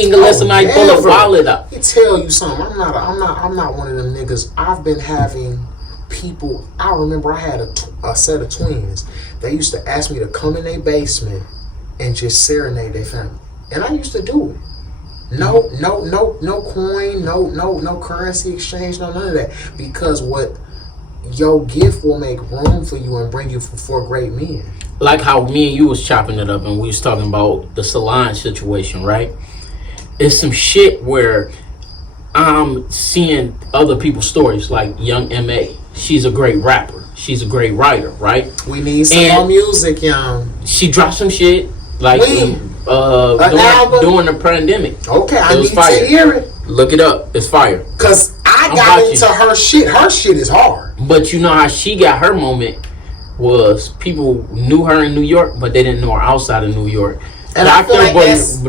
anything unless somebody pull a wallet up. Let me tell you something. I'm not one of them niggas. I've been having people. I remember I had a set of twins. They used to ask me to come in their basement and just serenade their family, and I used to do it. No coin, no currency exchange, none of that. Because what your gift will make room for you and bring you before great men. Like how me and you was chopping it up and we was talking about the salon situation, right? It's some shit where I'm seeing other people's stories, like Young M.A. She's a great rapper. She's a great writer, right? We need some more music, young. She dropped some shit like during the pandemic. Okay, I need to hear it. Look it up. It's fire. Cause I got into her shit. Her shit is hard. But you know how she got her moment was people knew her in New York, but they didn't know her outside of New York. And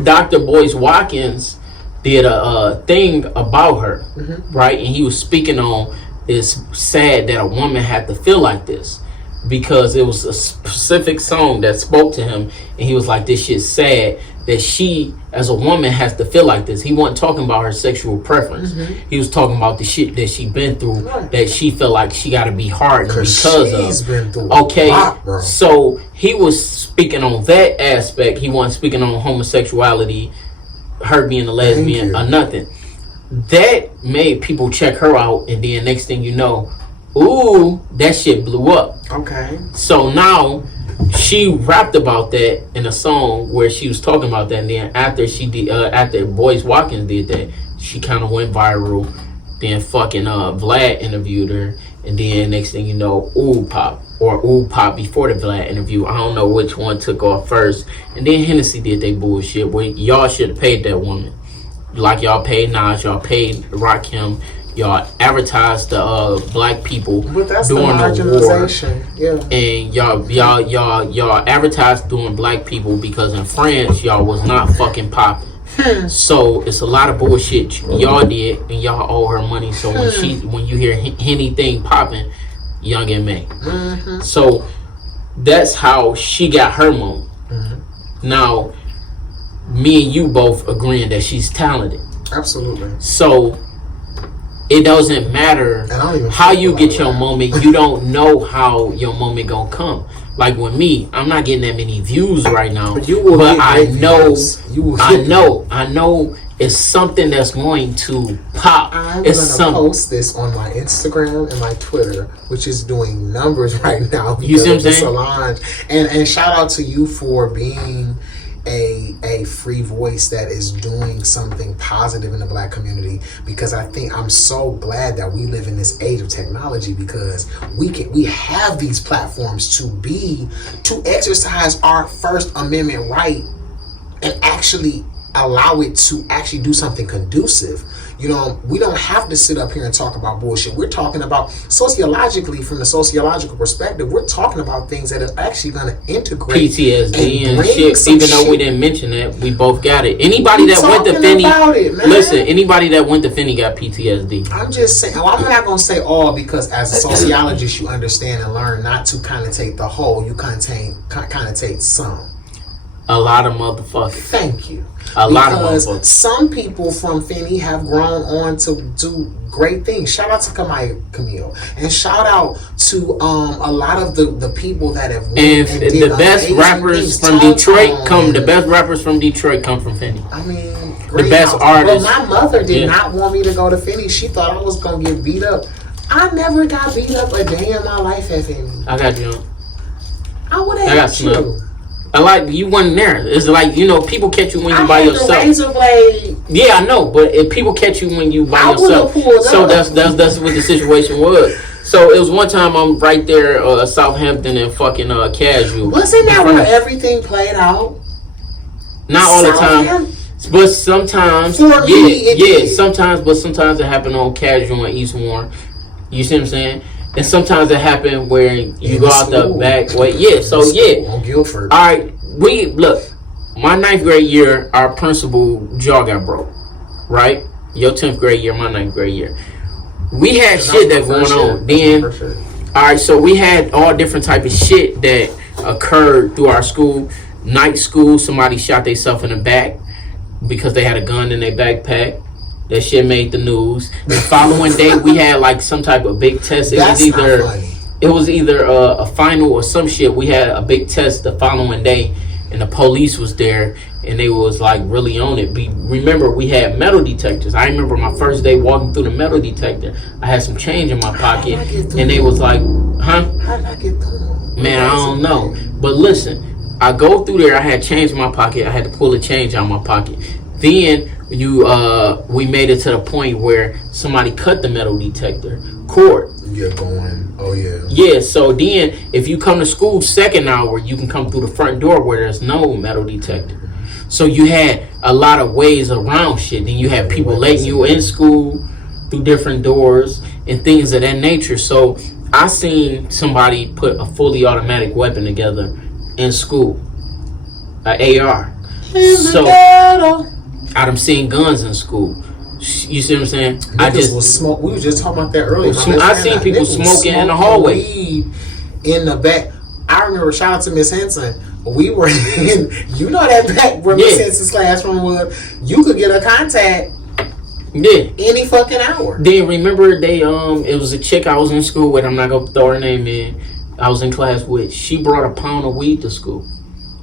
Dr. Boyce Watkins did a thing about her, right? And he was speaking on it's sad that a woman had to feel like this. Because it was a specific song that spoke to him, and he was like, "This shit's sad that she, as a woman, has to feel like this." He wasn't talking about her sexual preference. He was talking about the shit that she been through, that she felt like she got to be hardened because of. Been through okay, so he was speaking on that aspect. He wasn't speaking on homosexuality, her being a lesbian, or nothing. That made people check her out, and then next thing you know, ooh, that shit blew up. Okay. So now she rapped about that in a song where she was talking about that, and then after she did, after Boyce Watkins did that, she kind of went viral. Then fucking Vlad interviewed her, and then next thing you know, Ooh Pop before the Vlad interview. I don't know which one took off first, and then Hennessy did their bullshit. Where y'all should have paid that woman, like y'all paid Nas, y'all paid Rakim. Y'all advertised the black people during the war, and y'all advertised doing black people because in France y'all was not fucking popping. So it's a lot of bullshit y'all did, and y'all owe her money. So when you hear anything popping, Young M.A. So that's how she got her moment. Now, me and you both agreeing that she's talented. Absolutely. So it doesn't matter how you get your moment. You don't know how your moment gonna come. Like with me, I'm not getting that many views right now, but I know it's something that's going to pop. I'm gonna post this on my Instagram and my Twitter, which is doing numbers right now. You see what I'm saying? Solange. And shout out to you for being a free voice that is doing something positive in the black community, because I think I'm so glad that we live in this age of technology, because we have these platforms to exercise our First Amendment right and actually allow it to actually do something conducive. You know, we don't have to sit up here and talk about bullshit. We're talking about sociologically, from the sociological perspective, we're talking about things that are actually going to integrate PTSD and shit. Even though we didn't mention that, we both got it. Anybody that went to Finney, anybody that went to Finney got PTSD. I'm just saying. Well, I'm not going to say all, because as a sociologist, you understand and learn not to connotate the whole. You connotate some. A lot of motherfuckers. Thank you. Because some people from Finney have grown on to do great things. Shout out to Camille, and shout out to a lot of the people that have and the best rappers from Detroit come. The best rappers from Detroit come from Finney. I mean, the best artists. Well, my mother did not want me to go to Finney. She thought I was gonna get beat up. I never got beat up a day in my life at Finney. I got you. I would have got you. I like you wasn't there. It's like, you know, people catch you when you by yourself. Razor blade. Yeah, I know, but if people catch you when you by yourself, so that's what the situation was. So it was one time I'm right there, Southampton and fucking Casual. Wasn't that where everything played out? Not all the time, but sometimes. Sometimes it happened on Casual and East Warren. You see what I'm saying? And sometimes it happen where you go out the back way. Yeah, so yeah. On Guilford. All right, look. My 9th grade year, our principal jaw got broke. Right? Your 10th grade year, my 9th grade year. We had shit that going on. Then, all right, so we had all different type of shit that occurred through our school. Night school, somebody shot themselves in the back. because they had a gun in their backpack. That shit made the news. The following day, we had like some type of big test. It was either a final or some shit. We had a big test the following day, and the police was there, and they was like really on it. Remember, we had metal detectors. I remember my first day walking through the metal detector. I had some change in my pocket, and they was like, "Huh? How did I get through? Man, I don't know." But listen, I go through there. I had change in my pocket. I had to pull the change out of my pocket. Then we made it to the point where somebody cut the metal detector cord. You're going, oh yeah. Yeah, so then if you come to school second hour, you can come through the front door where there's no metal detector. So you had a lot of ways around shit. Then you had people letting you in school through different doors and things of that nature. So I seen somebody put a fully automatic weapon together in school, an AR. So I done seen guns in school. You see what I'm saying? We were just talking about that earlier. I seen people smoking in the hallway. Weed in the back. I remember, shout out to Miss Henson. We were in, you know that back where Miss Henson's classroom was. You could get a contact. Yeah. Any fucking hour. Then remember it was a chick I was in school with. I'm not gonna throw her name in. I was in class with. She brought a pound of weed to school.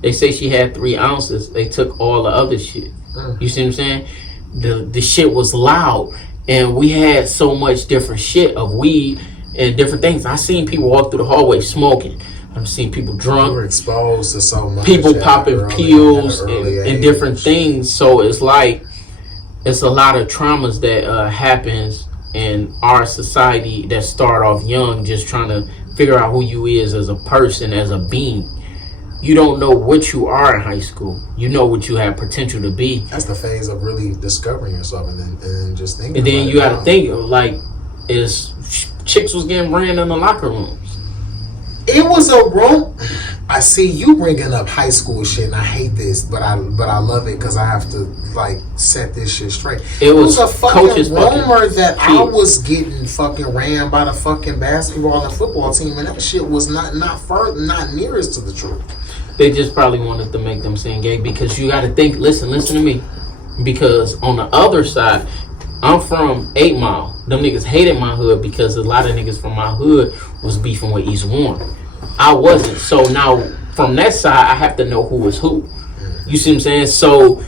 They say she had 3 ounces. They took all the other shit. You see what I'm saying? The shit was loud, and we had so much different shit of weed and different things. I seen people walk through the hallway smoking. I've seen people drunk. We were exposed to so much. People popping pills and different things. So it's like it's a lot of traumas that happens in our society that start off young, just trying to figure out who you is as a person, as a being. You don't know what you are in high school. You know what you have potential to be. That's the phase of really discovering yourself and just thinking. And then you got to think like, chicks was getting ran in the locker rooms. It was a room. I see you bringing up high school shit, and I hate this, but I love it because I have to like set this shit straight. It was a fucking rumor that I was getting fucking ran by the fucking basketball and football team, and that shit was not nearest to the truth. They just probably wanted to make them seem gay because you got to think. Listen to me. Because on the other side, I'm from 8 Mile. Them niggas hated my hood because a lot of niggas from my hood was beefing with East Warren. I wasn't. So now from that side, I have to know who is who. You see what I'm saying? So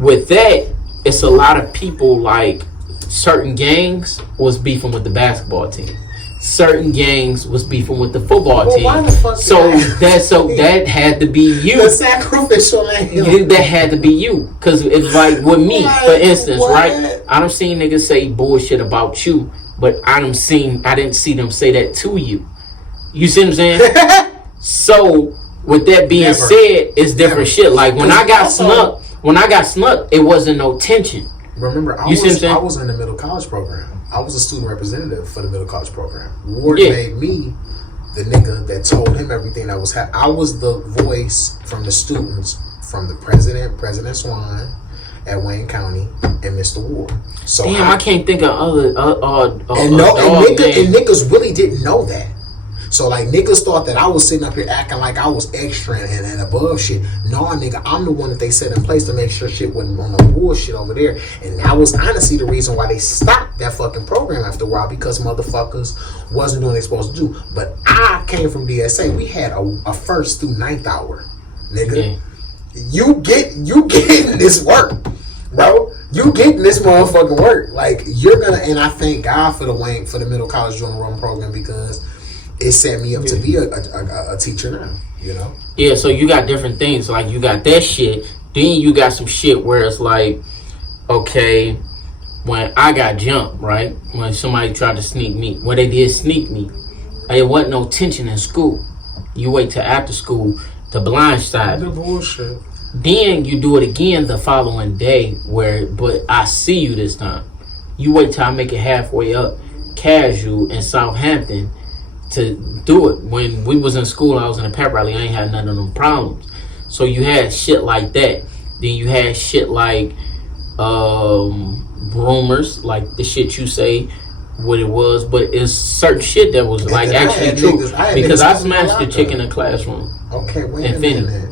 with that, it's a lot of people like certain gangs was beefing with the basketball team. Certain gangs was beefing with the football team. Why the fuck that had to be you. The sacrificial lamb. That had to be you. Because it's like with me, for instance, right? I don't see niggas say bullshit about you, but I didn't see them say that to you. You see what I'm saying? So with that being said, it's different shit. Like when I got snuck, it wasn't no tension. Remember, I was in the middle college program. I was a student representative for the middle college program. Ward made me the nigga that told him everything that was happening. I was the voice from the students, from the President Shawn at Wayne County, and Mr. Ward. So damn, I can't think of other and niggas really didn't know that. So like niggas thought that I was sitting up here acting like I was extra and above shit. No, nigga, I'm the one that they set in place to make sure shit wasn't on no bullshit over there. And that was honestly the reason why they stopped that fucking program after a while, because motherfuckers wasn't doing what they supposed to do. But I came from DSA. We had a first through 9th hour, nigga. Yeah. You getting this work, bro. You getting this motherfucking work. Like you're gonna, and I thank God for the middle college joint enrollment program, because it set me up to be a teacher now, you know? Yeah, so you got different things. Like, you got that shit. Then you got some shit where it's like, okay, when I got jumped, right? When somebody tried to sneak me. Well, they did sneak me. There wasn't no tension in school. You wait till after school to blindside me. The bullshit. Then you do it again the following day but I see you this time. You wait till I make it halfway up Casual in Southampton to do it. When we was in school, I was in a pep rally, I ain't had none of them problems. So you had shit like that. Then you had shit like rumors, like the shit you say what it was, but it's certain shit that was like actually true. Because I smashed the chick in the classroom. Okay, wait a minute.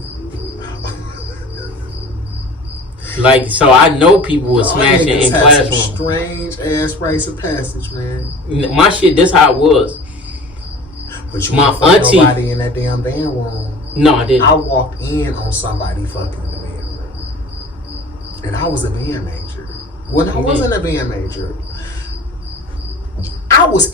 Like, so I know people was Y'all smashing niggas in had some classrooms. strange ass rites of passage, man. My shit, this how it was. But you My didn't fuck auntie- nobody in that damn band room. No, I didn't. I walked in on somebody fucking in the band room. And I was a band major. When I wasn't a band major, I was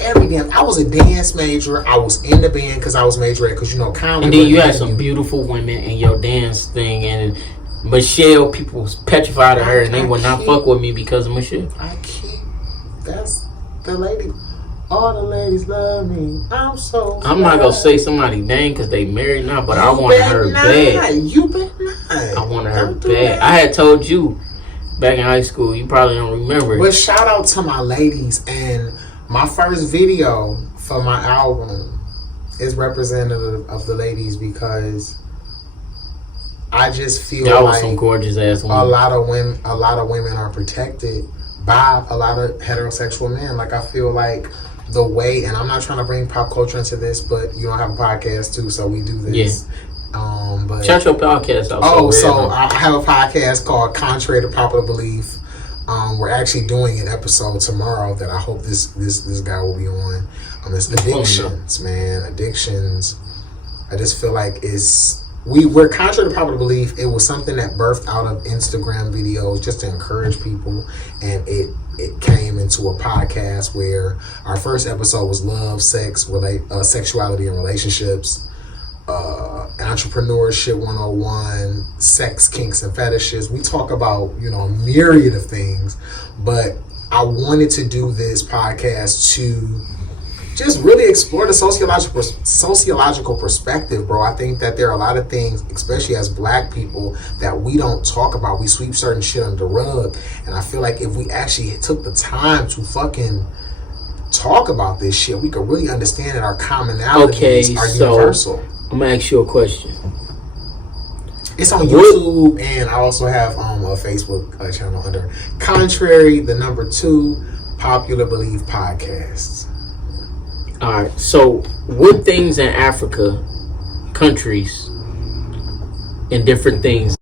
a dance major. I was in the band because I was majored because, you know, Conway. And then you had some beautiful women in your dance thing, and Michelle, people was petrified of her, and they would not fuck with me because of Michelle. I can't. That's the lady. All the ladies love me. I'm so. I'm not gonna say somebody name because they married now, but I wanted her bad. You better not. I wanted her bad. I had told you back in high school. You probably don't remember. But shout out to my ladies, and my first video for my album is representative of the ladies because I just feel Y'all was like some gorgeous ass women. a lot of women are protected by a lot of heterosexual men. Like, I feel like the way, and I'm not trying to bring pop culture into this, but you don't have a podcast too, so we do this. Yeah. But Shout your podcast out. I have a podcast called Contrary to Popular Belief. We're actually doing an episode tomorrow that I hope this guy will be on. It's addictions, man. Addictions. I just feel like we're contrary to popular belief. It was something that birthed out of Instagram videos just to encourage people, and it came into a podcast where our first episode was love, sex, sexuality and relationships, entrepreneurship 101, sex, kinks, and fetishes. We talk about, you know, a myriad of things, but I wanted to do this podcast to just really explore the sociological perspective, bro. I think that there are a lot of things, especially as black people, that we don't talk about. We sweep certain shit under the rug, and I feel like if we actually took the time to fucking talk about this shit, we could really understand that our commonalities are universal. I'm gonna ask you a question. It's on YouTube, and I also have a Facebook channel under Contrary, the number 2, Popular Belief Podcasts. Alright, so what things in Africa, countries, and different things